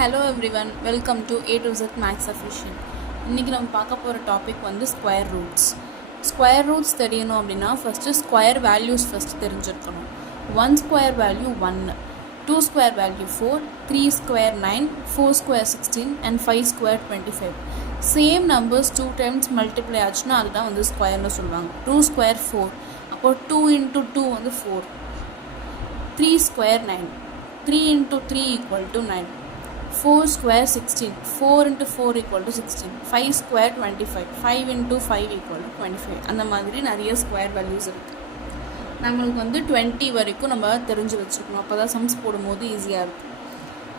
Hello everyone, welcome to A to Z Max Efficient. இன்னைக்கு நம்ம பார்க்க போகிற டாபிக் வந்து ஸ்கொயர் ரூட்ஸ். ஸ்கொயர் ரூட்ஸ் தெரியணும் அப்படின்னா ஃபஸ்ட்டு ஸ்கொயர் வேல்யூஸ் ஃபஸ்ட்டு தெரிஞ்சிருக்கணும். 1 square value 1, 2 square value 4, 3 square 9, 4 square 16 and 5 square 25. Same numbers 2 times multiply ஆச்சுன்னா அதுதான் வந்து ஸ்கொயர்னு சொல்லுவாங்க. 2 ஸ்கொயர் 4, அப்போ 2 into 2 வந்து 4. 3 square 9, 3 into 3 equal to 9. 4 square 16, 4 into 4 equal to 16, 5 square 25, 5 into 5 equal to 25. அந்த மாதிரி நிறைய ஸ்கொயர் வேல்யூஸ் இருக்குது. நம்மளுக்கு வந்து 20 வரைக்கும் நம்ம தெரிஞ்சு வச்சுக்கணும், அப்போ தான் சம்ஸ் போடும்போது ஈஸியாக இருக்கும்.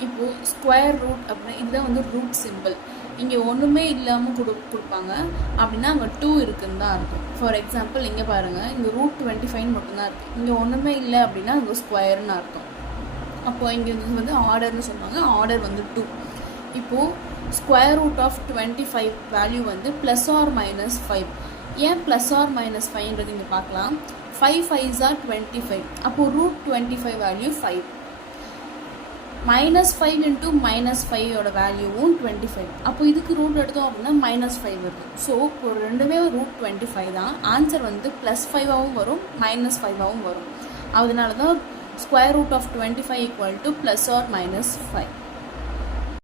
இப்போது ஸ்கொயர் ரூட் அப்படின்னா இதுதான் வந்து ரூட் சிம்பிள். இங்கே ஒன்றுமே இல்லாமல் கொடுப்பாங்க அப்படின்னா அங்கே 2 இருக்குன்னு தான் இருக்கும். ஃபார் எக்ஸாம்பிள் இங்கே பாருங்கள், இங்கே ரூட் 25 மட்டும்தான் இருக்குது. இங்கே ஒன்றுமே இல்லை அப்படின்னா அங்கே ஸ்கொயர்னு அர்த்தம். அப்போது இங்கே வந்து ஆர்டர்னு சொல்லுவாங்க, ஆர்டர் வந்து 2. இப்போது ஸ்கொயர் ரூட் ஆஃப் 25 வேல்யூ வந்து ப்ளஸ் ஆர் மைனஸ் 5. ஏன் ப்ளஸ் ஆர் மைனஸ் 5ன்றது இங்கே பார்க்கலாம். 5 5s are 25, அப்போது ரூட் 25 வேல்யூ 5. -5 இன்ட்டு -5 வேல்யூவும் 25. அப்போ இதுக்கு ரூட் எடுத்தோம் அப்படின்னா -5 வருது. ஸோ இப்போ ரெண்டுமே ரூட் 25 தான். ஆன்சர் வந்து +5ஆகவும் வரும் -5ஆகவும் வரும். அதனால தான் square root of 25 equal to plus or minus 5.